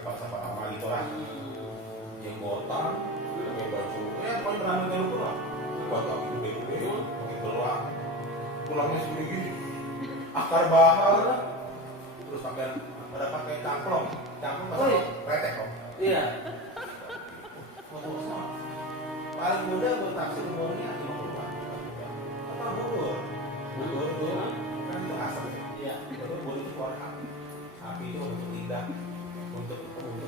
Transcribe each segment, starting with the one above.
pas apa itu lah jenggotan pakai baju ya pakai berani dari pulang buat aku gede-gede pakai belang pulangnya segini gini akar bahar terus pakai ada pakai cangklong pas retek kok Iya. paling muda buat taksi umurnya 50-an apa bubur tuh kan itu asam Iya. bubur itu keluar api itu untuk lidah untuk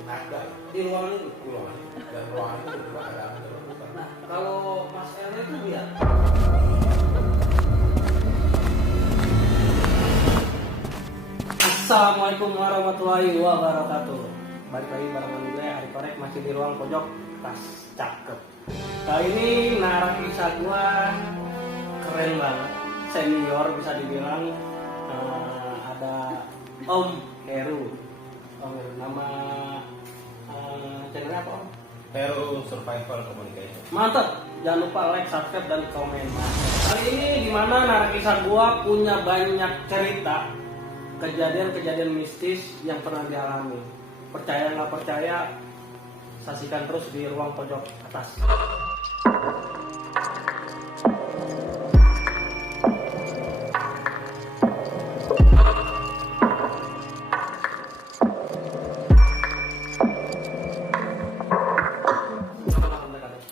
naga Di ruangan itu. ruangan dan ruangan itu juga ada terbuka. Nah, kalau Mas Erna itu lihat. Assalamualaikum warahmatullahi wabarakatuh. Balik lagi bareng gue Ari Korek masih di ruang pojok tas cakep. Kali ini narasi kisah gue keren banget, senior bisa dibilang. Ada Om Heru. Om Heru nama channelnya apa Om? Hero Survival Communication. Mantap, jangan lupa like, subscribe, dan komen. Kali ini dimana narasi kisah gua punya banyak cerita kejadian-kejadian mistis yang pernah dialami. Percaya nggak percaya, saksikan terus di ruang pojok atas.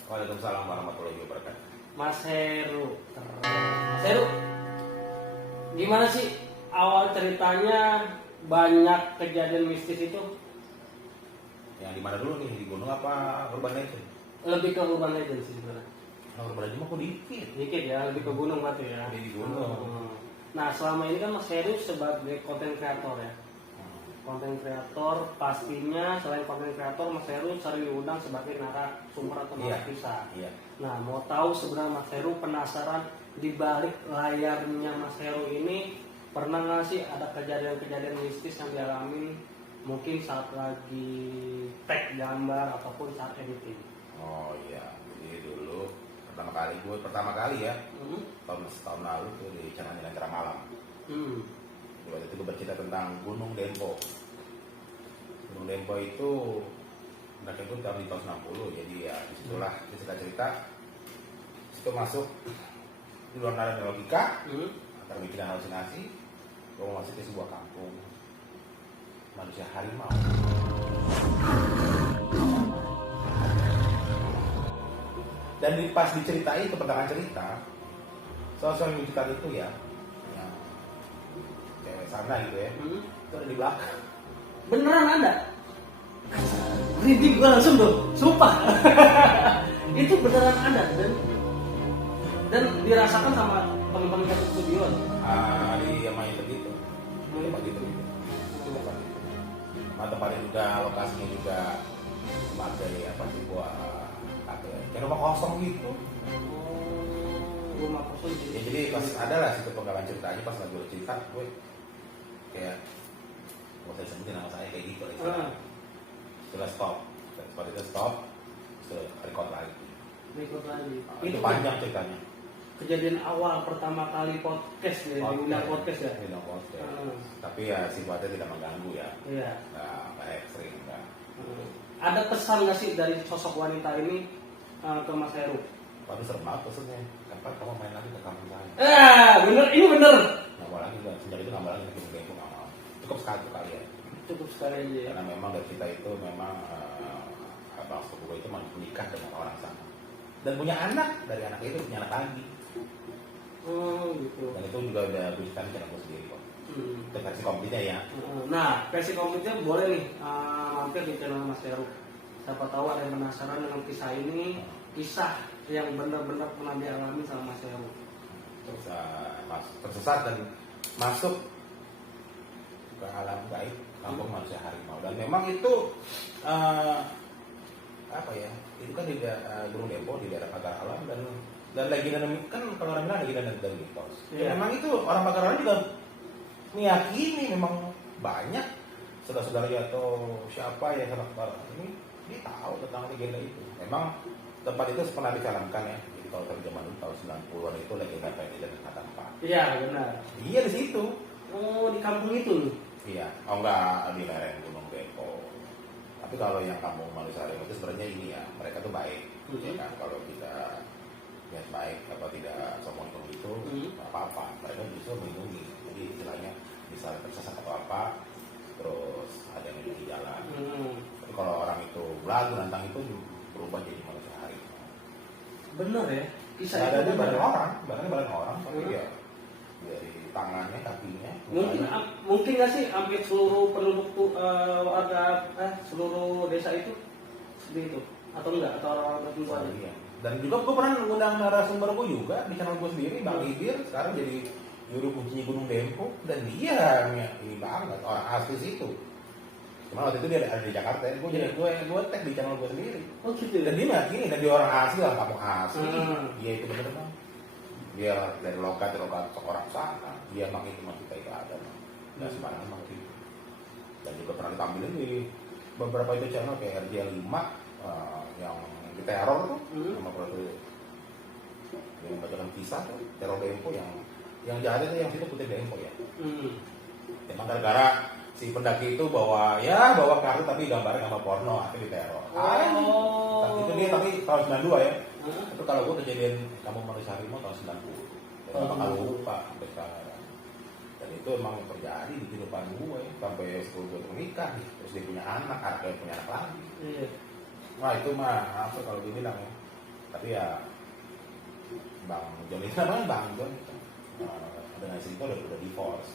Waalaikumsalam warahmatullahi wabarakatuh. Mas Heru, Mas Heru, gimana sih awal ceritanya banyak kejadian mistis itu? Yang di mana dulu nih, di gunung apa urban legend? Lebih ke urban legend sih sebenarnya. Nah, urban legend mah kok dikit. Dikit ya, lebih ke gunung berarti ya. Di gunung. Nah, selama ini kan Mas Heru sebagai konten kreator ya. Konten kreator pastinya selain konten kreator Mas Heru sering diundang sebagai narasumber atau narasisa. Iya. Nah, mau tahu sebenarnya Mas Heru penasaran di balik layarnya Mas Heru ini pernah nggak sih ada kejadian-kejadian mistis yang dialami mungkin saat lagi tag gambar ataupun saat editing? Oh iya, jadi dulu pertama kali ya tahun lalu tuh di channel Lentera Malam. Waktu itu gue bercerita tentang Gunung Dempo. Gunung Dempo itu mendaki itu tahun 60, jadi ya disitulah cerita situ masuk di luar nalar logika antara mimpi dan halusinasi. Gue mau masuk ke sebuah kampung manusia harimau. Dan pas diceritain ke pertengahan cerita, sosok yang dicerita itu ya, yang cewek sana gitu ya, itu ada di belakang. Beneran ada? Merinding gue langsung tuh, sumpah. Itu beneran ada dan dirasakan sama teman-teman satu studio. Di yang main begitu, tempat itu. Tempatnya juga lokasinya juga sebagai apa sih buat kayak rumah kosong gitu. Rumah kosong gitu. Ya, jadi pas ada lah situ pengalaman ceritanya pas lagi cerita gue kayak mau saya sebutin nama saya kayak gitu lah. Setelah stop terus record lagi. Itu panjang ceritanya. Kejadian awal pertama kali podcast ya, diundang podcast ya. Tapi ya sifatnya tidak mengganggu ya. Iya. Nggak ekstrim enggak. Ada pesan nggak sih dari sosok wanita ini ke Mas Heru? Waduh serem banget pesannya. Kapan kamu main lagi ke kampung saya? Bener, ini bener. Nggak mau lagi, sejak itu nggak mau lagi ke Gunung nggak mau. Cukup sekali ya. Cukup sekali aja ya. Karena memang dari kita itu memang abang sepupu itu menikah dengan orang sana dan punya anak, dari anak itu punya anak lagi. Gitu. Dan itu juga udah berikan channel gue sendiri kok. Itu versi komplitnya ya. Nah, versi komplitnya boleh nih mampir di channel Mas Heru. Siapa tahu ada yang penasaran dengan kisah ini, kisah yang benar-benar pernah dialami sama Mas Heru. Terus tersesat dan masuk ke alam gaib kampung manusia harimau. Dan memang itu apa ya? Itu kan di Gunung Dempo di daerah Pagar Alam dan lagi kan kalau orang bilang lagi dan mitos. Ya, memang itu orang Pagar Alam juga meyakini memang banyak saudara-saudara atau siapa yang kena ini dia tahu tentang legenda itu. Memang tempat itu pernah difilmkan ya. Jadi kalau zaman dulu tahun 90-an itu legenda dan kata empat. Iya benar. Iya di situ. Oh di kampung itu nih. Iya. Oh enggak di lereng Gunung Dempo. Tapi kalau yang kampung manusia harimau itu sebenarnya ini ya, mereka tuh baik, ya kan. Kalau kita lihat baik apa tidak sombong itu, nggak apa-apa. Mereka justru melindungi. Jadi istilahnya bisa tersesat atau apa, terus ada yang di jalan. Tapi kalau orang itu belagu nantang itu berubah jadi manusia harimau. Bener ya? Kisah Nggak itu ada di bener. badan orang, tapi ya dari tangannya, kakinya. Mungkin nggak sih hampir seluruh penduduk warga seluruh desa itu seperti itu atau enggak, atau orang tertentu aja? Iya. Dan juga gue pernah ngundang narasumber gue juga di channel gue sendiri, Bang Idir, sekarang jadi juru kuncinya Gunung Dempo, dan dia ini banget orang asli situ. Cuma waktu itu dia ada di Jakarta, gue tag di channel gue sendiri. Oh gitu ya? Dan dia meyakini, dan dia orang asli lah, kampung asli. Dia itu bener bang. Dia dari lokat seorang sana, dia emang itu kita itu ada, nggak sembarangan emang itu. Dan juga pernah ditampilin di beberapa itu channel kayak RJ 5 yang di teror tuh, sama produk yang membacakan kisah tuh, teror Dempo yang jahat itu yang situ putih Dempo ya. Emang gara-gara si pendaki itu bawa kartu tapi gambarnya gambar porno, akhirnya diteror. Itu dia tapi tahun 92 ya. Itu kalau gue kejadian kamu manusia harimau tahun 90. Dan bakal lupa sampai sekarang. Dan itu emang terjadi di kehidupan gue sampai sebelum gue menikah, terus dia punya anak punya anak lagi. Iya. Wah itu mah apa kalau dibilang ya. Tapi ya Bang John itu namanya Bang John. Dengan istri itu udah divorce.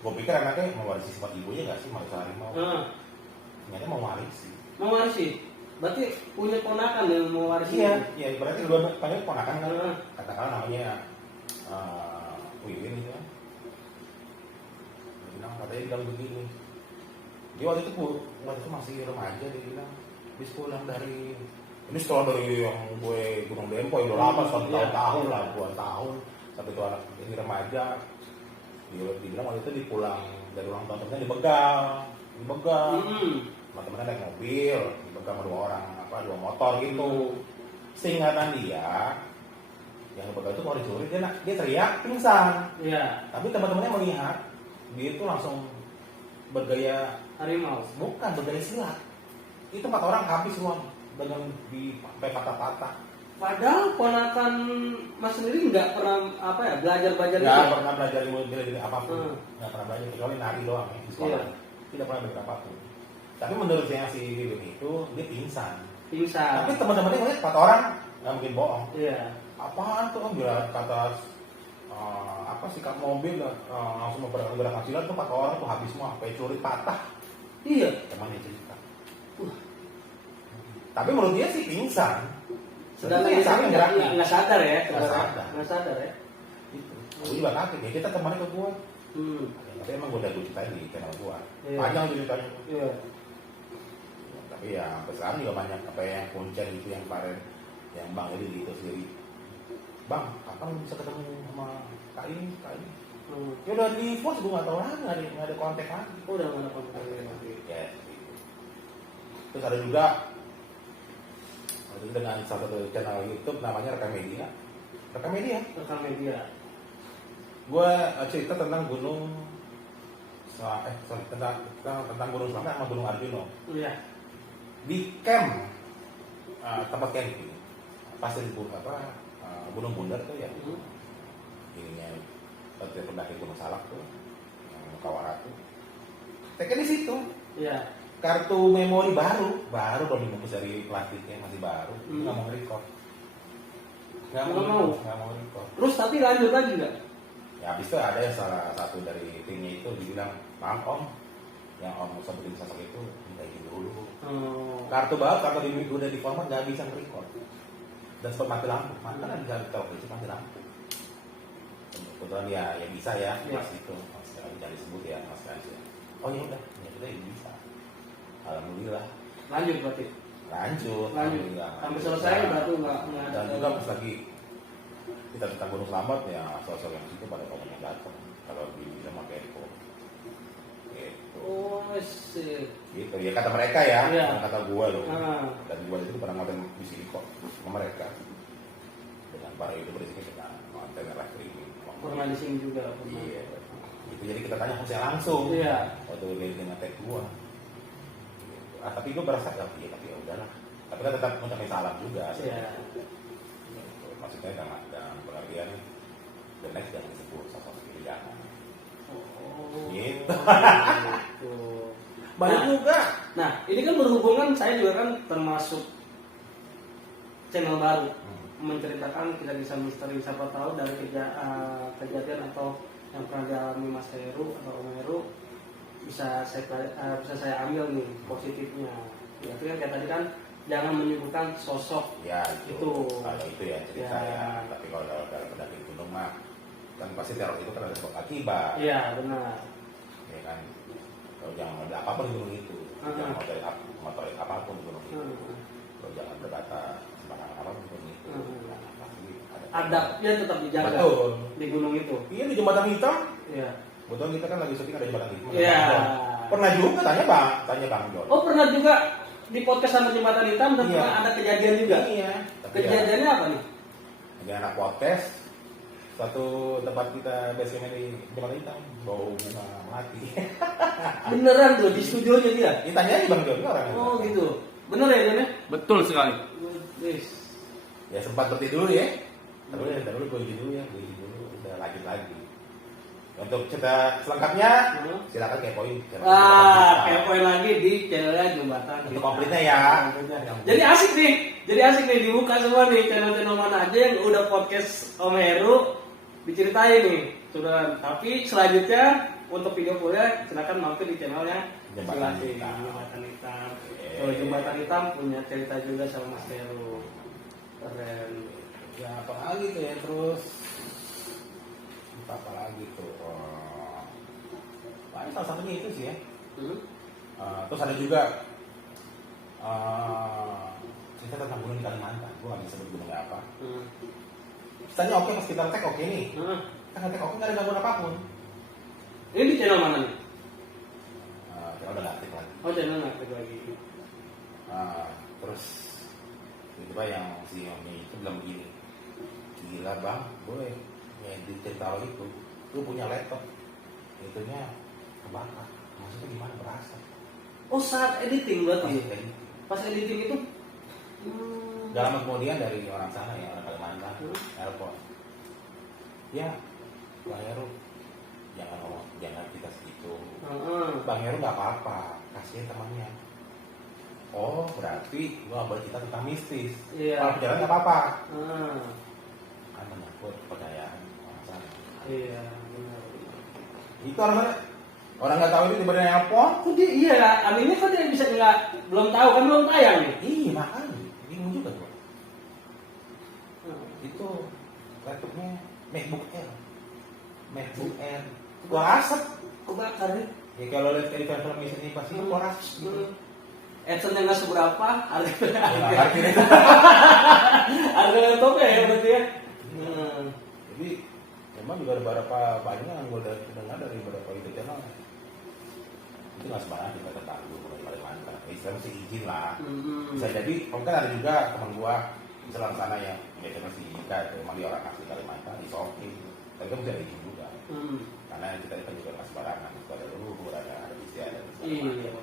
Gue pikir anaknya mewarisi sifat ibunya nggak sih manusia harimau. Ternyata mau warisi. Mau warisi? Berarti punya ponakan yang mau warisi? Iya, berarti dua banyak ponakan kan. Katakanlah namanya Wiwin gitu kan. Katanya bilang begini. Dia waktu itu masih remaja, dia bilang habis pulang dari ini setelah dari yang gue Gunung Dempo yang udah lama tahun-tahun lah, puluhan tahun. Tapi itu anak ini remaja, dia bilang waktu itu dipulang dari ulang tahun temennya dibegal. Teman-temannya naik mobil, dibegal sama dua motor gitu. Seingatan dia, yang dibegal itu mau dicuri, dia teriak pingsan. Iya. Tapi teman-temannya melihat, dia itu langsung bergaya harimau, bukan bergaya silat. Itu 4 orang habis semua dengan sampai patah-patah. Padahal ponakan Mas sendiri nggak pernah belajar nggak pernah belajar ilmu apapun, nggak pernah belajar kecuali nari doang ya, di sekolah. Tidak pernah belajar apapun. Tapi menurut yang si Wiwin itu dia pingsan. Tapi teman-temannya ngeliat 4 orang nggak mungkin bohong. Iya. Apaan tuh bila kata sikap mobil langsung bergerak silat tuh 4 orang tuh habis semua, sampai curi patah. Iya. Temannya cerita. Tapi menurut dia sih pingsan. Sedangkan nggak sadar ya. Nggak sadar ya. Itu. Gue juga kaget ya, kita temannya ke gue. Tapi emang gue udah ceritain di channel gue. Panjang ceritanya. Iya. Tapi ya sampai sekarang juga banyak apa yang kuncen itu yang kemarin yang Bang Edi itu sendiri. Bang, kapan bisa ketemu sama Kak ini? Ya udah di post gue nggak tahu lagi, nggak ada kontak lagi. Udah nggak ada kontak lagi. Ya. Terus ada juga dengan salah satu channel YouTube namanya Rekam Media. Gue cerita tentang gunung tentang Gunung Selamat sama Gunung Arjuna. Iya. Di camp tempat camping pasti di Gunung Bundar tuh ya. Ininya pendaki Gunung Salak tuh, yang Kawaratu. Tekan di situ. Iya. Kartu memori baru belum dibungkus dari plastiknya, masih baru. Nggak mau record. Nggak mau record. Terus tapi lanjut lagi nggak? Ya habis itu ada yang salah satu dari timnya itu dibilang, maaf om, yang om sebutin sosok itu minta izin dulu. Kartu udah di format nggak bisa record. Dan sempat mati lampu, mana bisa terpilih mati lampu. Kebetulan ya bisa ya, mas itu, mas jangan disebut ya, mas Kansi. Oh ya udah, ya kita bisa. Alhamdulillah. Lanjut berarti. Lanjut. Sampai selesai berarti nggak ada. Dan juga pas lagi kita tentang Gunung Selamat ya, sosok yang situ pada komen yang datang. Kalau bisa pakai Eko. Gitu. Oh sih. Gitu ya kata mereka ya, kata gua loh. Dan gua itu pernah ngatain di sini kok sama mereka. Dengan para itu berisik kita ngatain live streaming. Pernah di sini juga. Iya. Itu jadi kita tanya saya langsung. Iya. Waktu dia dengan tag gua. tapi gue berasa tapi ya udahlah. Tapi kan tetap ngucapin salam juga. Iya. Maksudnya dalam pengertian the next jangan disebut sosok pilihan. Gitu. Banyak juga. Nah, ini kan berhubungan, saya juga kan termasuk channel baru menceritakan kisah misteri, siapa tahu dari kejadian atau yang pernah dialami Mas Heru atau Om Heru bisa saya ambil nih positifnya. Ya, itu kan kayak tadi kan jangan menyebutkan sosok ya itu. Kalau itu ya cerita ya. Tapi kalau dalam pendaki gunung mah kan pasti teror itu kan ada sebab akibat. Iya benar. Ya kan. Kalau jangan ada apapun di gunung itu, jangan motorik apapun di gunung itu. Kalau jangan berkata sembarangan apapun di gunung itu. Nah, pasti adabnya tetap dijaga. Betul. Di gunung itu. Iya di jembatan hitam. Iya. Betul kita kan lagi syuting ada jembatan hitam. Iya. Pernah juga tanya Bang John. Oh pernah juga di podcast sama jembatan hitam dan Iya. pernah ada kejadian juga. Iya. Kejadiannya apa nih? Ada anak podcast satu tempat kita basecampnya di jembatan hitam bau bunga mati. Beneran tuh di studionya dia. Ditanya aja Bang John orang. Oh gitu. Bener ya John ya? Betul sekali. Yes. Ya sempat berhenti dulu ya. Tapi gue izin dulu ya, udah lanjut lagi. Untuk cerita selengkapnya silakan kepoin. Kepoin lagi di channelnya jembatan. Untuk komplitnya ya. Jadi asik nih dibuka semua nih channel-channel mana aja yang udah podcast Om Heru diceritain nih. Sudah. Tapi selanjutnya untuk video fullnya silakan mampir di channelnya Jembatan Hitam. Oh, Jembatan Hitam punya cerita juga sama Mas Heru. Keren. Ya apa lagi tuh ya terus apa lagi tuh? Paling salah satunya itu sih ya. Terus ada juga cerita tentang gunung di Kalimantan. Gue nggak bisa sebut gunungnya apa. Ceritanya oke pas kita tag oke nih. Kan tag oke nggak ada gangguan apapun. Ini di channel mana nih? Kita udah nggak aktif lagi. Oh channel nggak aktif lagi. Terus tiba-tiba yang si Om itu bilang begini, gila bang, gue ya di cerita lo itu, gue punya laptop, itunya kebakar. Maksudnya gimana berasa? Oh saat editing berarti? Pas Pas editing itu? Gak lama kemudian dari orang sana ya, orang Kalimantan, telepon. Ya, Bang Heru, jangan kita segitu. Bang Heru nggak apa-apa, kasihin temannya. Oh, berarti gua boleh cerita tentang mistis. Iya. Kalau perjalanan nggak apa-apa. Kan menyangkut kepercayaan orang sana. Iya, benar. Itu orang nggak tahu itu tiba-tiba nelpon. Kok dia iya, aminnya kok dia bisa nggak belum tahu kan belum tayang nih. Iya makanya, bingung juga gua. Itu laptopnya MacBook Air. Gua asap. Kebakar nih. Ya kalau lihat dari film ini pasti gua asap. Gitu. Adsense-nya nggak seberapa, harga laptopnya ya berarti ya. Jadi memang juga ada beberapa banyak yang gue dengar dari beberapa itu channel itu nggak sembarangan kita tertahu dari Kalimantan. Istilahnya sih izin lah. Bisa jadi, mungkin ada juga teman gue di selang sana yang punya channel si Ika itu memang dia orang asli Kalimantan, di Sofi. Tapi kan bisa ada izin juga. Karena kita kan juga nggak sembarangan. Itu ada luhur, ada istiadat. Iya.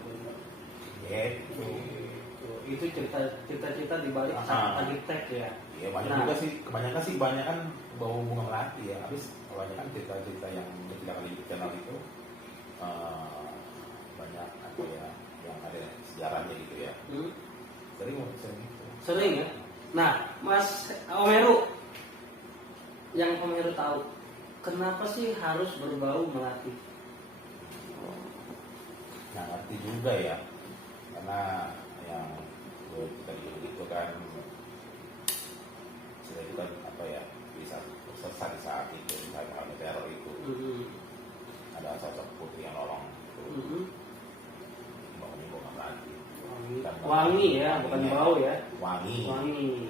Itu cerita-cerita di balik saat lagi tag ya. Iya banyak juga sih, kebanyakan bau bunga melati ya. Habis kebanyakan cerita-cerita yang diceritakan di channel itu banyak apa ya yang ada sejarahnya gitu ya. Sering gitu. Sering ya. Nah, Mas Om Heru, yang Om Heru tahu, kenapa sih harus berbau melati? Nah ngerti juga ya. Karena yang kita itu kan sudah itu kan apa ya bisa sesat di saat itu di saat ada teror itu ada sosok putri yang nolong itu baunya bau lagi wangi ya bukan bau ya wangi wangi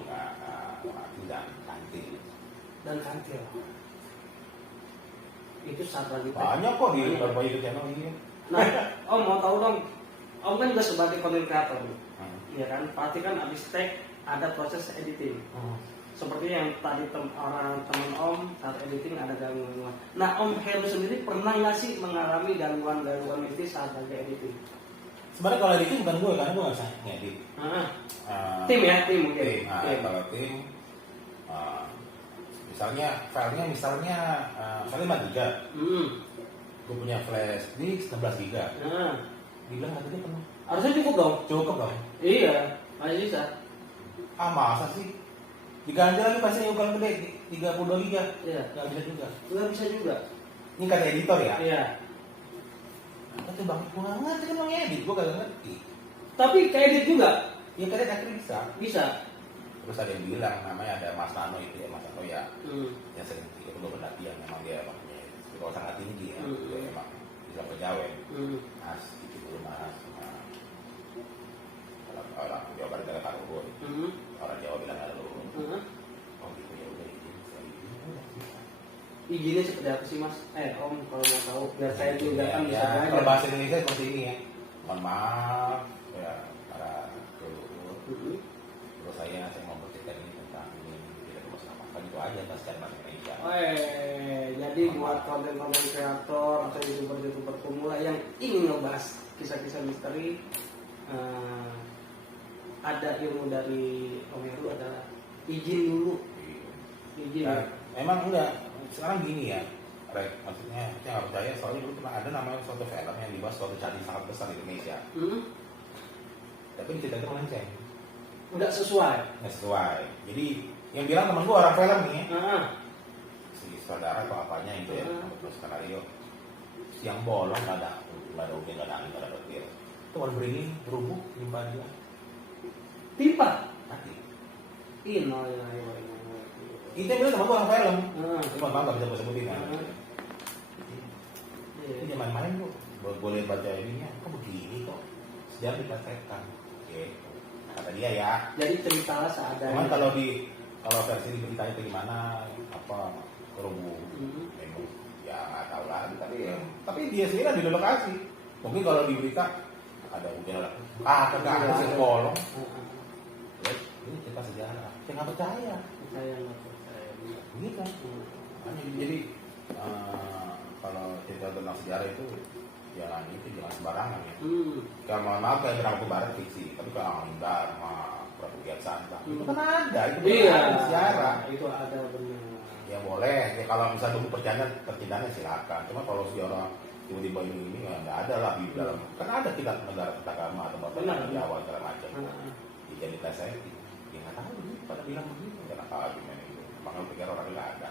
dan kantil itu saat lagi banyak kok di berbagai itu channel ini. Nah Om mau tahu dong, Om kan juga sebagai content creator, iya kan? Pasti kan abis tag ada proses editing. Seperti yang tadi teman Om saat editing ada gangguan. Nah Om Heru sendiri pernah nggak sih mengalami gangguan mistis saat lagi editing? Sebenarnya kalau editing bukan gue, karena gue nggak bisa ngedit. Tim ya, tim mungkin. Tim. Kalau tim, misalnya filenya filenya 3. Gue punya flash disk 16 giga. Dibilang nanti penuh. Harusnya cukup dong. Cukup dong. Iya, masih bisa. Masa sih? Diganti lagi pasti ukuran gede 32 giga. Iya. Nggak bisa juga. Nggak bisa juga. Ini kata editor ya? Iya. Kata bang, gue nggak ngerti kan ngedit, gue kagak ngerti. Tapi kayak edit juga. Ya kadang akhirnya bisa. Bisa. Terus ada yang bilang namanya ada Mas Nano itu ya, Mas Nano ya. Yang sering ikut berlatihan, memang dia punya kalau sangat tinggi ya. Dia emang bisa kejawen. Mas itu dulu mas. Orang Jawa Barat ada Karubo. Orang Jawa bilang ada lu. Oh gitu ya udah izin. Izinnya seperti apa sih mas? Om kalau mau tahu biar saya juga kan bisa belajar. Kalau bahasa Indonesia seperti ini ya. Mohon maaf ya para guru. Terus saya mau bercerita ini tentang ini tidak bisa apa itu aja pas secara bahasa Indonesia. Jadi buat konten-konten kreator atau youtuber pemula yang ingin ngebahas kisah-kisah misteri, ada ilmu dari Om Heru, ada izin dulu. Izin. Nah, emang enggak. Sekarang gini ya, maksudnya saya nggak percaya soalnya dulu pernah ada namanya suatu film yang dibahas suatu candi sangat besar di Indonesia. Tapi diceritakan melenceng. Nggak sesuai. Nggak sesuai. Jadi yang bilang teman gua orang film nih, si saudara atau apanya itu ya, terus skenario. Siang bolong nggak ada hujan, nggak ada angin, nggak ada petir. Itu warna beringin berubuk nimpa dia. Pipa. Mati. Iya. Itu yang bilang sama gua orang film. Cuma nggak bisa gua sebutin kan. Ini zaman main tuh, boleh baca ininya, kok begini kok? Sejarah dipraktekkan, gitu. Kata dia ya. Jadi ceritalah seadanya. Cuman kalau versi di beritanya itu gimana, apa kerubu, memang ya nggak tahu lah. Tapi dia sendiri ada di lokasi. Mungkin kalau di berita ada hujan kagak ada sih kolong. Ini cerita sejarah. Saya nggak percaya. Saya nggak percaya. Ini kan. Jadi kalau cerita tentang sejarah itu jangan sembarangan ya. Kalau mohon maaf kayak Berangku Barat fiksi, tapi kalau Dharma, Prabu Kiat Santang itu kan ada, itu ada sejarah. Itu ada benar. Ya boleh, ya kalau misalnya buku percintaannya silakan. Cuma kalau sejarah tiba-tiba ini ya nggak ada lah di dalam. Kan ada kitab negara Ketagama atau bapak di awal segala macam. Dijadikan saya, ya nggak tahu pada bilang begitu, nggak tahu gimana itu. Makanya pikir orang nggak ada.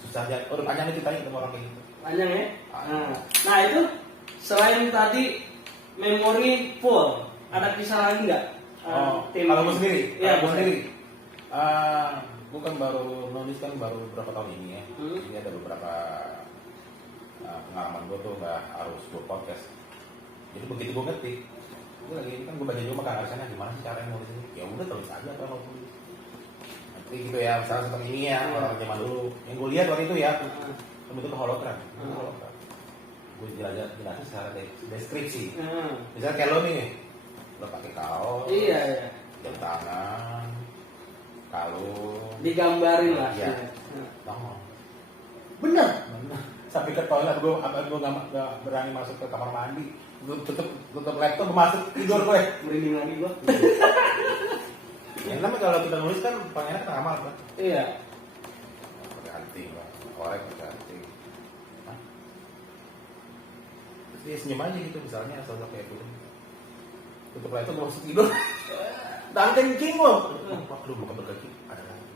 Susah aja, udah panjang ceritanya ketemu orang kayak gitu. Panjang ya? Nah itu selain tadi memori full, ada kisah lagi nggak? Kalau gue sendiri, ya, gue sendiri, gue kan baru nulis kan baru beberapa tahun ini ya. Ini ada beberapa pengalaman gue tuh nggak harus buat podcast. Jadi begitu gue ngetik, gue lagi ini kan gue baca juga makan alasannya gimana sih caranya nulis ini. Ya udah tulis aja kalau tulis. Nanti gitu ya, misalnya seperti ini ya, orang zaman dulu. Yang gue lihat waktu itu ya, itu hologram. Gue jelasin secara deskripsi. Misalnya kayak lo nih, lo pakai kaos, jam tangan, kalung, digambarin lah. Iya. Tolong. Bener. Sampai ke toilet gue nggak berani masuk ke kamar mandi. Gue tutup laptop, gue masuk tidur gue. Merinding lagi gue. Yang namanya kalau kita nulis kan pengennya kan amal kan. Iya. Pakai anting lah, korek pakai anting. Terus dia senyum aja gitu misalnya sosok kayak gitu. Tutup laptop gue masuk tidur. Dan kencing gue. Aduh bukan berkaki, ada lagi.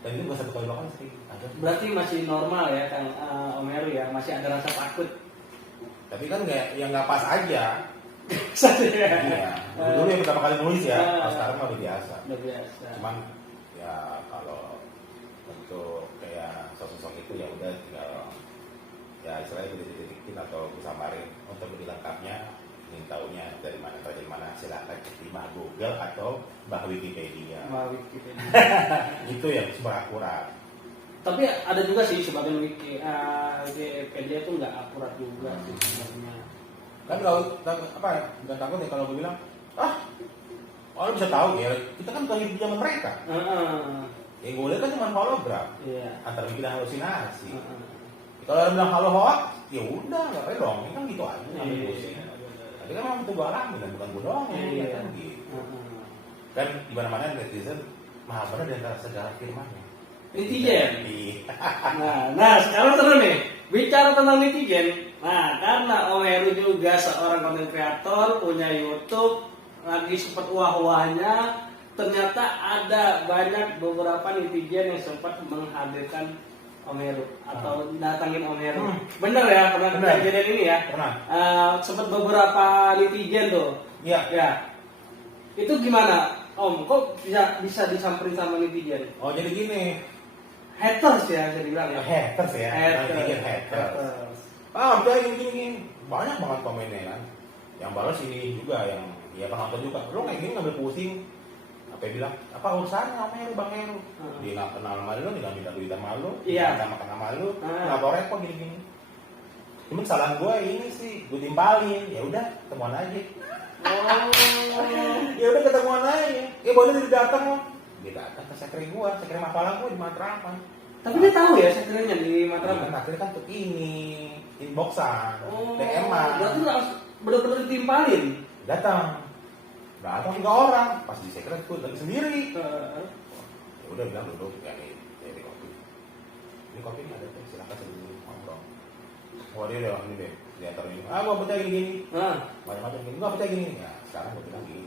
Dan ini bukan satu kali doang sih. Berarti masih normal ya Kang Om Heru ya, masih ada rasa takut. Tapi kan nggak pas aja. Iya. Dulu yang pertama kali nulis ya, kalau sekarang mah udah biasa. Udah biasa. Cuman ya kalau untuk kayak sosok itu ya udah tinggal ya istilahnya udah dititikin atau disamarin untuk lebih lengkapnya ingin tahunya dari mana silakan di Google atau Wikipedia. Itu yang super akurat. Tapi ada juga sih sebagian Wikipedia itu nggak akurat juga sih sebenarnya. Kan kalau nggak takut ya kalau gue bilang orang bisa tahu ya kita kan bukan hidup zaman mereka. Yang gue lihat kan cuma hologram, antara bikin halusinasi. Kalau orang bilang halo hoak, ya udah nggak apa dong, ini kan gitu aja ngambil pusing. Tapi kan memang itu gue alami dan bukan gue doang yang Iya. kan gitu. Kan di mana-mana netizen maha benar di antara segala firmannya. Netizen. Iya. Nah, sekarang seru nih. Bicara tentang netizen. Nah, karena Om Heru juga seorang konten kreator, punya YouTube, lagi sempat wah-wahnya, ternyata ada banyak beberapa netizen yang sempat menghadirkan Om Heru atau datangin Om Heru. Bener ya, pernah Bener. kejadian ini ya? Pernah. Sempat beberapa netizen tuh. Iya. Ya. Itu gimana, Om? Kok bisa disamperin sama netizen? Oh jadi gini, Haters ya, saya bilang ya. haters ya, netizen haters. Ah udah gini, banyak banget komennya kan. Yang balas ini juga, yang ya penonton juga. Lo kayak gini ngambil pusing. Apa bilang, apa urusannya sama Heru, Bang Heru? Dia nggak kenal sama lu, dia nggak minta duit sama lu, Iya. nggak makan sama lu, nggak tau repot gini-gini. Cuman kesalahan gue ini sih, gue timpalin. Ya udah, ketemuan aja. Ya udah ketemuan aja. Ya boleh dia datang loh. Dia datang ke sekre gue, sekre Mapalang gue di Matraman. Tapi dia tahu ya sekiranya di Matraman. Akhirnya kan tuh ini inboxan, Oh, DM-an. berarti langsung bener-bener ditimpalin. Datang 3 orang, pas di sekre gue lagi sendiri. Ya udah bilang duduk ya nih, ini kopi. Ini kopi ini ada tuh, silakan sebelum ngobrol. Wah dia udah ini deh, dia antar ini. Ah gua percaya gini. Macam-macam gini, gua percaya gini. Ya sekarang gua bilang gini.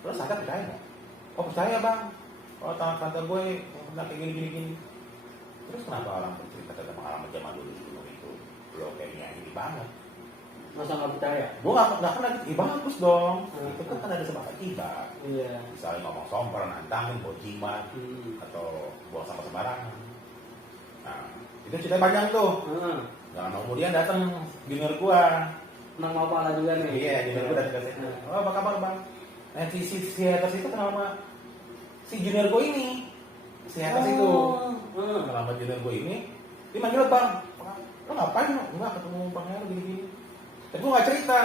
Terus sadar percaya nggak? Oh percaya bang. Oh tante gue pernah kayak gini. Terus kenapa orang bercerita tentang pengalaman zaman dulu sebelum itu? Lo kayaknya ini banget. Masa nggak percaya? Gue nggak pernah, bagus dong. Itu kan ada sebab akibat. Iya. Misalnya ngomong sompral, nantangin, bawa jimat, atau buang sampah sembarangan. Nah, itu cerita panjang tuh. Jangan lama kemudian datang junior gua. Nang mau pala juga nih. Iya, junior gua datang ke sini. Oh, apa kabar bang? Nah, si haters itu kenal sama si junior gua ini. Si haters itu. Kenal sama junior gua ini. Dia manggil bang. Lo ngapain? Enggak ketemu bang Heru gini-gini. Tapi gua nggak cerita.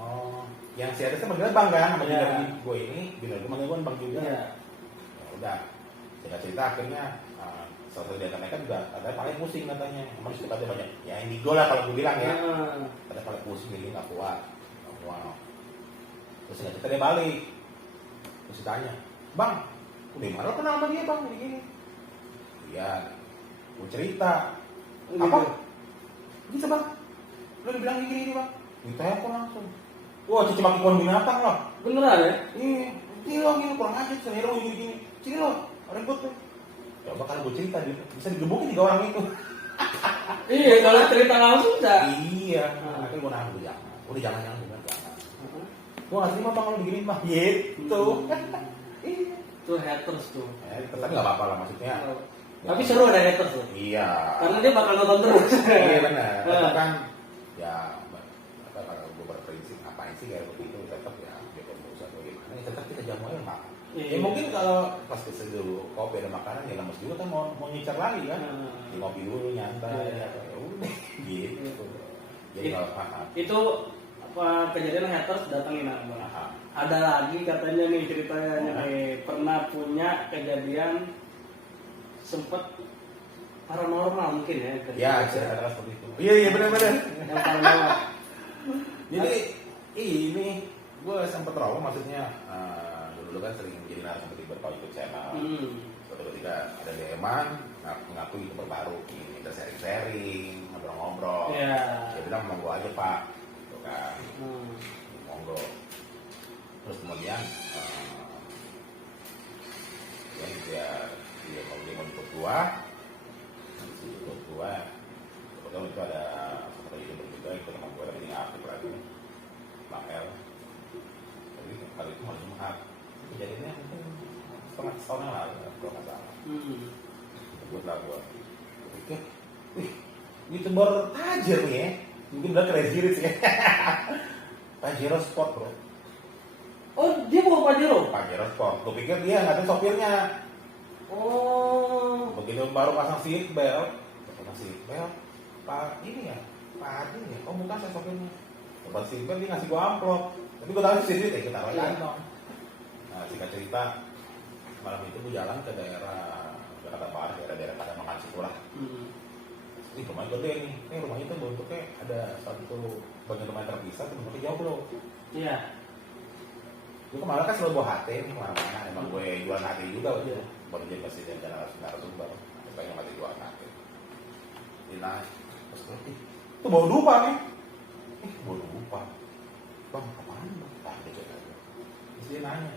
Oh, yang si haters manggil bang kan sama junior gua ini. Junior gua manggil gua bang juga. Iya. Ya udah. Cerita akhirnya. Salah satu dari mereka juga katanya paling pusing katanya. Emang suka ada banyak ya indigo lah kalau gue bilang ya. Ada paling pusing jadi nggak kuat. Terus nggak cerita dia balik. Terus ditanya, bang, udah mana lo kenal sama dia bang? Gini. Iya, gue cerita. Apa? Bisa bang? Lo dibilang gini bang? Ditelepon langsung. Wah, cici maki pohon binatang loh. Beneran ya? Iya, ini lo gini kurang aja, sini lo gini. Sini lo, ribut tuh. Coba kalau gue cerita bisa digebukin 3 orang itu. Iya, kalau cerita langsung enggak. Iya. Akhirnya gue nahan gue jangan. Udah jangan jangan. Gue nggak terima bang kalau begini mah gitu. Iya. Tuh haters tuh. Tapi nggak apa-apa lah maksudnya. Tapi seru ada haters tuh. Iya. Karena dia bakal nonton terus. Iya benar. Tetap kan ya apa kalau gue berprinsip ngapain sih kayak begitu tetap ya dia berusaha bagaimana ya tetap kita jamu aja makan. Ya mungkin kalau pas dulu kopi ada makanan ya lemes juga kan mau nyicer lagi kan. Di ngopi dulu nyantai ya udah gitu. Jadi kalau itu apa kejadian haters datangin abang. Ada lagi katanya nih ceritanya pernah punya kejadian sempet paranormal mungkin ya. Ya cerita seperti itu. Iya benar-benar. Yang paranormal. Jadi ini gue sempet trauma maksudnya. Dulu kan sering jadi narasumber berpau YouTube channel. Suatu ketika ada DM-an ngaku YouTuber baru, ini kita sharing, ngobrol-ngobrol. Dia bilang monggo aja pak, gitu kan, monggo. Terus kemudian dia mau ikut gua, kebetulan itu ada satu YouTuber juga ikut sama gua tapi nggak aktif lagi, Bang El. Jadi kali itu hari Jumat. Kejadiannya mungkin setengah tahun yang lalu kalau nggak salah. Gue pikir, YouTuber tajir nih ya, mungkin udah crazy rich ya. Pajero Sport bro. Oh dia bukan Pajero? Pajero Sport. Gue pikir dia nggak ada sopirnya. Oh. Begitu baru pasang seat belt, Pak ini ya, Pak Adi ya. Oh bukan saya sopirnya. Lepas seat belt dia ngasih gue amplop. Tapi gue tahu sih dia kita taruh dong. Nah, singkat cerita, malam itu gue jalan ke daerah Jakarta Barat, daerah Kadamangan situ lah. ih rumahnya gede nih, rumahnya tuh bentuknya ada satu bagian rumah yang terpisah, tuh bentuknya jauh loh. Iya. Gue kemarin kan selalu bawa HT nih kemana-mana, emang gue jual HT juga waktu itu. Baru jadi presiden narasumber, pengen mati jual HT. Dinaik, terus itu bawa dupa nih. Bawa dupa. Bang, kemana bang? Tadi coba. Terus dia nanya,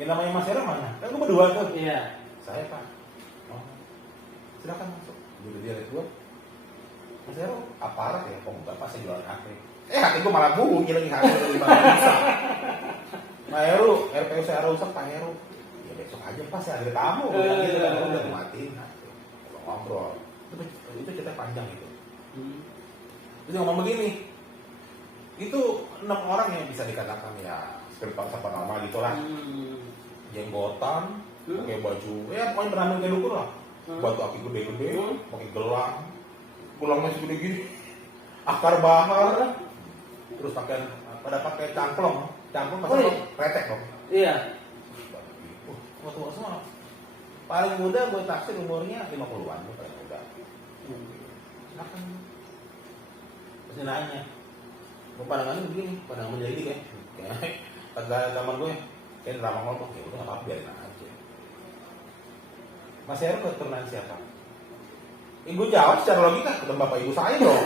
yang namanya Mas Hero mana? Kan gue berdua tuh. Iya. Saya Pak. Oh, silakan masuk. Dia lihat gue. Mas Hero, aparat ya? Kok enggak, Pak, saya jualan HT. HT gue malah bunyi lagi HT dari Bang Bisa. Pak Heru, RPU saya rusak, Pak Heru. Ya besok aja Pak, saya ada tamu. Gitu kan, udah matiin. Ngobrol. Itu cerita panjang itu. Terus dia ngomong begini, itu 6 orang yang bisa dikatakan ya spiritual normal gitulah. Jenggotan, pakai baju, ya pokoknya berani kayak dukun lah. Batu aki gede-gede, pakai gelangnya segede gini, akar bahar, terus pakai cangklong pasti retek dong. Iya. Tua semua. Paling muda gue taksir umurnya 50-an tuh paling muda. Silakan. Terus nanya, gue pandangannya begini, pandangan menjadi kan? Kayak teman gue, kayak drama ngomong, ya udah nggak apa-apa biarin aja. Mas Heru keturunan siapa? Gue jawab secara logika, udah bapak ibu saya dong.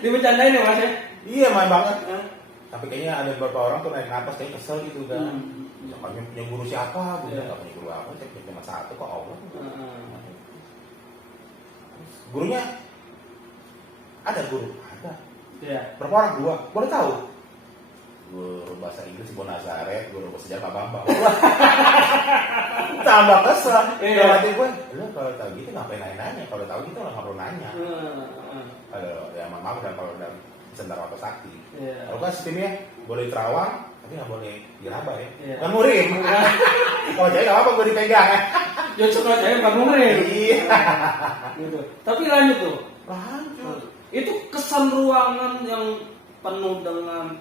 Dibercandain ya Mas ya? Iya main banget. Tapi kayaknya ada beberapa orang tuh naik napas kayak kesel gitu kan. Makanya punya guru siapa? Gue nggak punya guru apa, saya punya cuma satu kok Allah. Gurunya ada guru, ada. Iya. Berapa orang? 2. Boleh tahu? Guru bahasa Inggris Ibu Nazaret, guru bahasa sejarah Pak Bambang. Tambah kesel. Kalau hati gue, lu kalau tahu gitu ngapain nanya? Kalau tahu gitu nggak perlu nanya. Kalau ya maaf dan kalau udah sebentar waktu sakti. Kalau kan sistemnya boleh terawang, tapi nggak boleh diraba ya. Kan murim. Kalau saya nggak apa gue dipegang. Ya suka saya nggak murim. Iya. Gitu. Tapi lanjut tuh. Lanjut. Itu kesan ruangan yang penuh dengan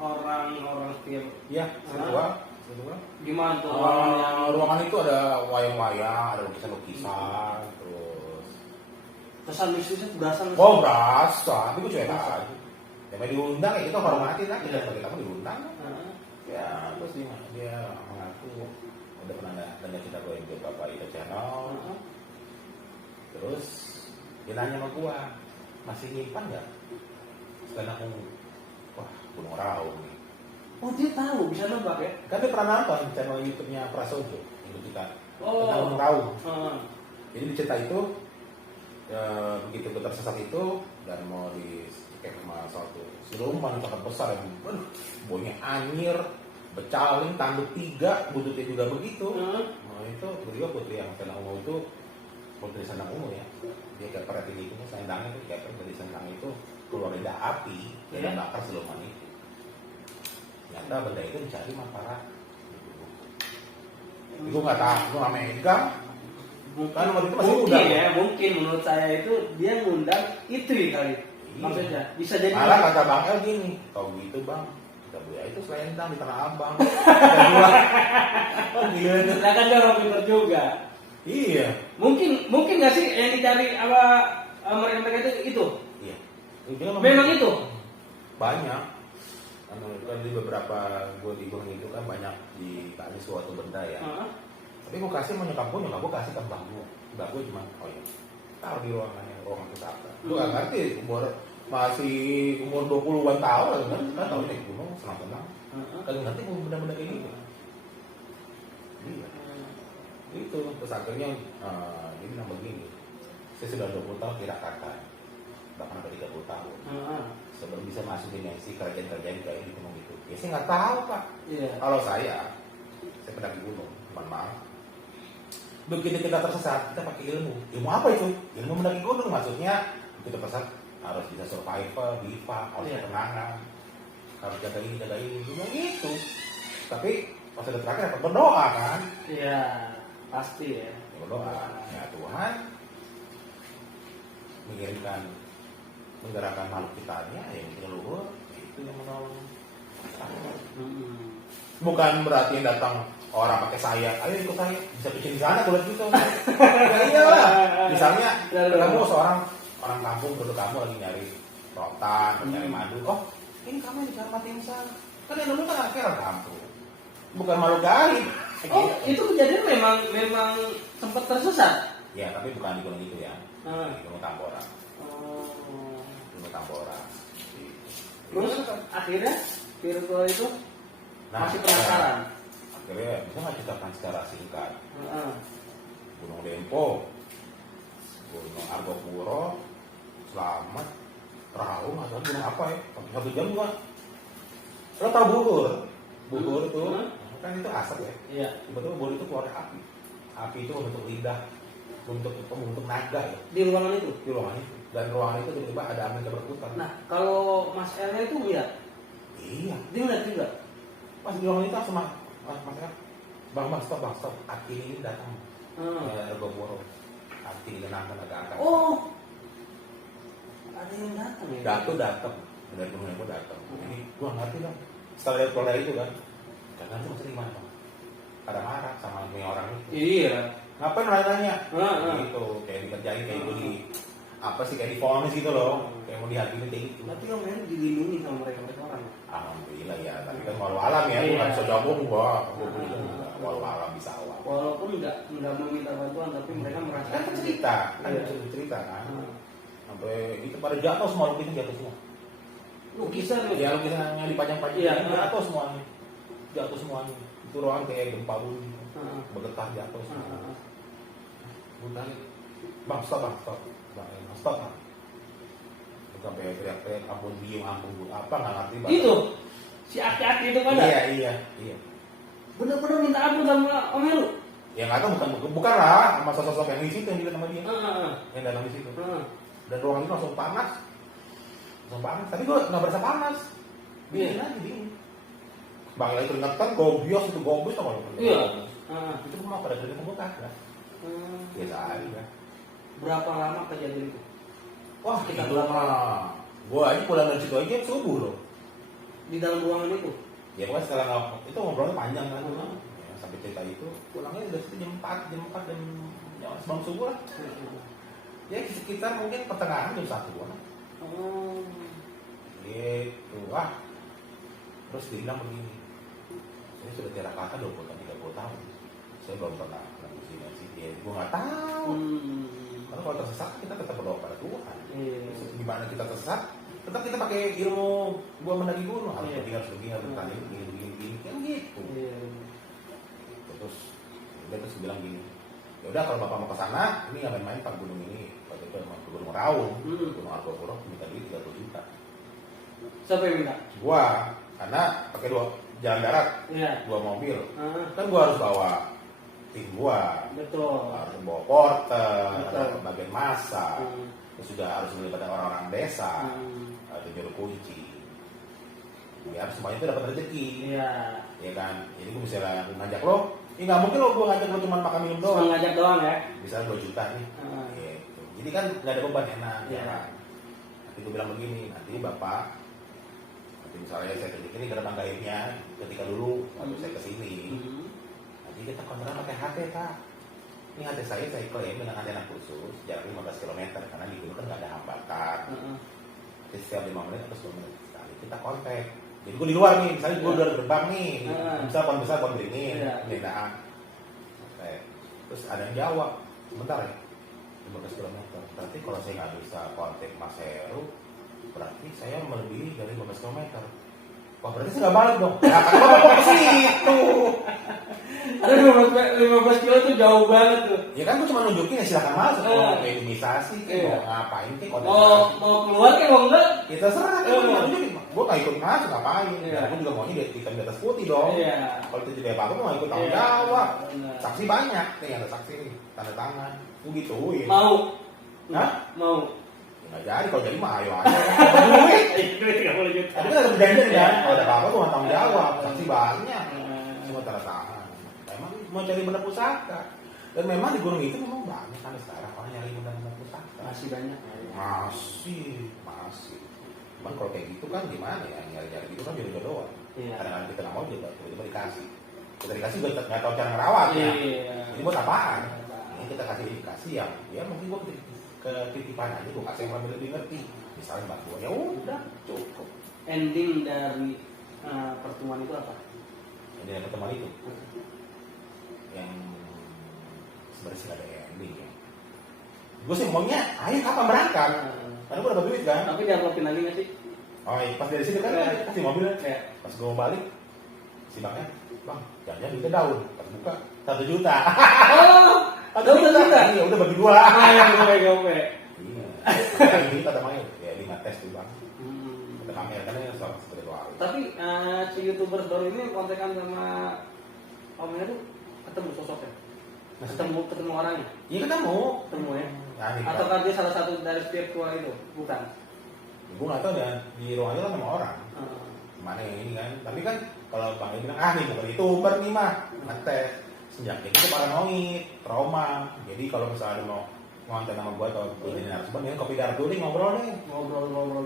orang-orang film. Iya. Kedua. Gimana tuh? Ruangan itu ada wayang-wayang, ada lukisan-lukisan, terus kesan mistisnya berasa. Oh berasa, tapi gue cuek aja. Ya diundang ya kita hormatin lah, kita sebagai tamu diundang. Ya terus dia mengaku udah pernah nanya kita gue ikut Bapak Ida Channel. Terus dia nanya sama gue, masih nyimpan nggak? Sekarang aku, wah Gunung Raung nih. Oh dia tahu bisa nebak ya? Kan dia pernah nonton channel YouTube-nya Prasojo, ikut kita. Oh. Gunung Raung. Jadi di cerita itu begitu gue tersesat itu dan mau kayak sama suatu siluman sangat besar yang baunya anyir, becaling, tanduk 3, bututnya juga begitu. Nah itu beliau putri yang Sendang Ungu itu putri Sendang Ungu ya. Dia kayak pernah tinggi itu sendangnya itu kayak dari sendang itu keluar dari api dan bakar siluman itu. Ternyata benda itu dicari sama para ibu nggak tahu, gue nggak megang. Kan waktu itu masih mungkin muda ya, mungkin menurut saya itu dia ngundang istri kali. Maksudnya bisa jadi. Malah kata Bang El gini, kalau gitu Bang, kita buya itu selendang di Tanah Abang. Oh gitu. Nah kan dia orang pintar juga. Iya. Mungkin nggak sih yang dicari apa mereka itu? Iya. Memang itu. Banyak. Kan di beberapa gue di gunung itu kan banyak dikasih suatu benda ya. Tapi gue kasih mau nyokap gue kasih ke mbak gue cuma oh ya taruh di ruangan pusaka. Lu gak ngerti masih umur 20-an tahun kan tahu naik gunung senang-senang kagak ngerti benda-benda kayak gitu. Iya. Itu terus akhirnya dia bilang begini, saya sudah 20 tahun tidak kata bahkan ada 30 tahun sebelum bisa masuk dimensi kerajaan-kerajaan kayak di gunung itu. Ya saya nggak tahu Pak. Kalau saya pendaki gunung, maaf. Begitu kita tersesat, kita pakai ilmu apa itu? Ilmu mendaki gunung, maksudnya kita tersesat harus bisa survival, diva, harus ketenangan, harus jaga ini juga gitu. Tapi pas udah terakhir dapat berdoa kan? Iya, pasti ya. Berdoa, ya Tuhan menggerakkan makhluk kitanya yang luhur itu yang menolong. Bukan berarti yang datang orang pakai sayap, ayo ikut saya, bisa bikin di sana kulit gitu. Ya iyalah, di misalnya ketemu seorang orang kampung dulu, kamu lagi nyari rotan, nyari madu, oh ini kamu di kamar timsal, kan yang dulu kan akhirnya orang kampung, bukan makhluk gaib. Oh itu kejadian memang sempat tersesat. Ya tapi bukan di gunung itu ya, di Gunung Tambora. Gunung Tambora. Terus akhirnya virtual itu masih penasaran. Akhirnya bisa nggak ceritakan secara singkat? Gunung Dempo, Gunung Argopuro, Selamat, Raung, atau gunung apa ya? Sampai 1 jam gua. Lo tau Bugur itu kan itu asap ya? Iya. Tiba-tiba Bugur itu keluar api. Api itu membentuk lidah, membentuk naga ya. Di ruangan itu? Di ruangan itu. Dan ruangan itu tiba-tiba ada angin yang berputar. Nah, kalau Mas Elnya itu lihat? Iya. Dia lihat juga? Pas di ruangan itu langsung Mas El, bang stop, api ini datang. Ya, Argopuro. Api dikenangkan agak-agak. Oh, ada yang datang ya? Datang. Dari gunung itu datang. Jadi gua ngerti dong. Setelah lihat keluar dari itu kan, jangan tuh masih di mana? Ada marah sama orang itu. Iya. Ngapain nanya? Gitu, kayak dikerjain kayak gue di apa sih kayak difonis gitu loh, kayak mau dihakimi kayak gitu. Tapi kan memang dilindungi sama mereka orang. Alhamdulillah ya, tapi kan walau alam ya, bukan bisa jawab gua walau alam bisa awal. Walaupun nggak meminta bantuan, tapi mereka merasa Kan cerita kan. Sampai itu pada jatuh semua, lukisan jatuh semua. Lukisan ya lukisan yang dipajang-pajang iya, jatuh semuanya. Itu ruangan kayak gempa bumi, bergetar jatuh semua. Bukan, bang stop. Bukan sampai teriak-teriak ampun biung apa nggak ngerti bang. Itu si aki-aki itu kan? Iya. Bener-bener minta ampun sama Om Heru? Ya nggak tahu, bukan lah sama sosok yang di situ yang dilihat sama dia. Yang dalam di situ. Dan ruangan itu langsung panas. Tapi gue nggak berasa panas. Dingin. Bang itu ingetan gobios sama lu. Iya. Itu mau pada dari pembekas lah. Biasa aja. Berapa lama kejadian itu? Wah kita lama. Gue aja pulang dari situ aja subuh loh. Di dalam ruangan itu? Ya gue setelah itu ngobrolnya panjang kan. Ya, sampai cerita itu pulangnya udah situ jam 4 jam sebelum subuh lah. Ya sekitar mungkin pertengahan jam 1-an. Gitu. Wah. Terus dia bilang begini. Saya sudah tidak kata 30 tahun. Saya belum pernah halusinasi. Ya gue nggak tahu. Karena kalau tersesat kita tetap berdoa pada Tuhan. Gimana kita tersesat? Tetap kita pakai ilmu gua mendaki gunung. Harus begini, bertanya begini kan gitu. Terus dia bilang gini. Ya udah kalau bapak mau ke sana, ini nggak main-main Pak gunung ini. Waktu itu mau ke Gunung Raung, Gunung Argopuro minta duit 30 juta. Siapa yang minta? Gua, karena pakai 2 jalan darat, 2 mobil. Kan gua harus bawa tim gua. Betul. Harus bawa porter, bagian masa. Terus juga harus melibatkan orang-orang desa, atau juru kunci. Ya harus semuanya itu dapat rezeki. Ya kan. Jadi gua bisa ngajak lo. Nggak mungkin lo gua ngajak lo cuma makan minum doang. Cuma ngajak doang ya. Bisa 2 juta nih. Gitu. Jadi kan nggak ada beban enak. Ya kan. Nanti gua bilang begini, nanti bapak. Misalnya saya tunjukin ini gerbang gaibnya ketika dulu waktu saya kesini. Nanti kita kontrol pakai HT Pak. Ini HT saya klaim dengan antena khusus jarak 15 km karena di gunung kan nggak ada hambatan. Jadi setiap 5 menit atau 10 menit sekali kita kontak. Jadi gue di luar nih, misalnya gue udah gerbang nih, bisa pohon besar pohon beringin, bendaan. Terus ada yang jawab, sebentar ya, 15 km. Berarti kalau saya nggak bisa kontak Mas Heru, berarti saya melebihi dari 15 km. Wah berarti saya nggak balik dong. Nah kan bapak mau ke situ. Ada 15 kilo itu jauh banget tuh. Ya kan gue cuma nunjukin ya silakan masuk. Mau imunisasi, mau ngapain sih? Mau keluar kan mau enggak? Kita serah. Nunjukin. Gue nggak ikut masuk ngapain? Gue juga maunya hitam di atas putih dong. Kalau itu jadi apa-apa gue nggak ikut tanggung jawab. Saksi banyak. Nih ada saksi nih, tanda tangan. Gue gituin. Mau? Hah? Mau? Nggak jadi, kalau jadi mah ayo aja. Duit. Duit 30 juta. Tapi kan ada perjanjian kan? Kalau ada apa-apa gue nggak tanggung jawab. Saksi banyak. Semua tanda tangan. Memang mau cari benda pusaka. Dan memang di gunung itu memang banyak kan sekarang orang nyari benda pusaka. Masih banyak. Masih. Cuman kalau kayak gitu kan gimana ya? Nyari-nyari gitu kan jodoh-jodohan. Kadang-kadang kita nggak mau juga, tiba-tiba dikasih. Kita dikasih gue nggak tahu cara ngerawat ya. Ini buat apaan? Makanya kita kasih indikasi yang ya mungkin gue ke titipan aja, gue kasih yang lebih ngerti. Misalnya mbak gue, ya udah cukup. Ending dari pertemuan itu apa? Ending dari pertemuan itu yang sebenarnya sih ada ending ya. Gue sih ngomongnya, ayo kapan berangkat? Karena gue dapat duit kan. Tapi dianggapin lagi nggak sih? Oh iya, pas dari situ kan kasih mobil ya. Pas gue mau balik, si bangnya, bang, jangan duitnya daun. Pas buka, 1 juta. Oh, udah juta? Iya, udah bagi 2. Yang gope. Iya. Makanya ini kata Mail, ya 5 tes tuh bang. Kata Mail kan ini soal spiritual. Tapi si YouTuber baru ini kontekan sama Om Heru ketemu sosoknya? Ketemu orangnya? Iya ketemu ya? Nah, atau kan dia salah satu dari spiritual itu? Bukan? Gue nggak tahu dan di ruang itu kan sama orang. Mana yang ini kan? Tapi kan kalau bang ini bilang nih bukan YouTuber nih mah ngetes. Sejak itu paranoid, trauma. Jadi kalau misalnya mau ngonten sama gue atau jadi narasumber, ini kopi darat dulu nih ngobrol nih. Ngobrol dulu.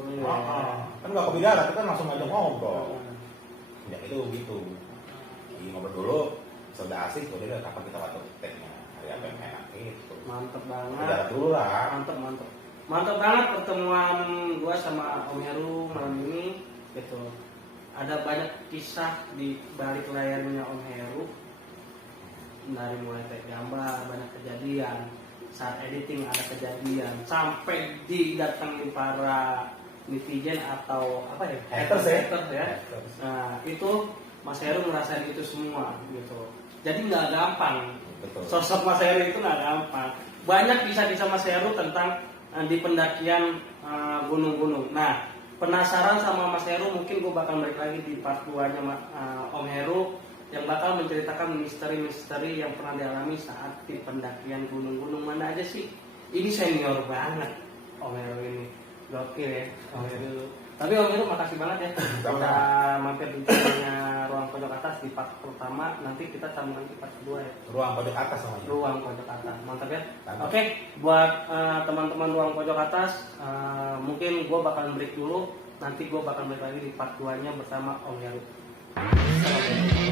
Kan nggak kopi darat, itu kan langsung ngajak ngobrol. Sejak itu gitu. Jadi ngobrol dulu, sudah asik, udah kapan kita waktu tag-nya hari apa yang enak gitu. Mantep banget. Kopi darat dulu lah. Mantep banget pertemuan gue sama Om Heru malam ini gitu. Ada banyak kisah di balik layarnya Om Heru. Dari mulai take gambar, banyak kejadian. Saat editing ada kejadian. Sampai didatangin para netizen atau apa ya? Haters ya. Nah itu Mas Heru ngerasain itu semua gitu. Jadi nggak gampang. Betul. Sosok Mas Heru itu nggak gampang. Banyak kisah-kisah Mas Heru tentang di pendakian gunung-gunung. Nah, penasaran sama Mas Heru, mungkin gue bakal balik lagi di part 2-nya Om Heru yang bakal menceritakan misteri-misteri yang pernah dialami saat di pendakian gunung-gunung mana aja sih. Ini senior banget Om Heru ini. Gokil ya Om Heru. Tapi Om Heru makasih banget ya udah mampir di channelnya Ruang Pojok Atas di part pertama. Nanti kita sambung nanti part kedua ya. Ruang Pojok Atas namanya. Ruang Pojok Atas, mantap ya. Mantap. Oke, buat teman-teman Ruang Pojok Atas, mungkin gue bakal break dulu. Nanti gue bakal balik lagi di part 2-nya bersama Om Heru. Assalamualaikum.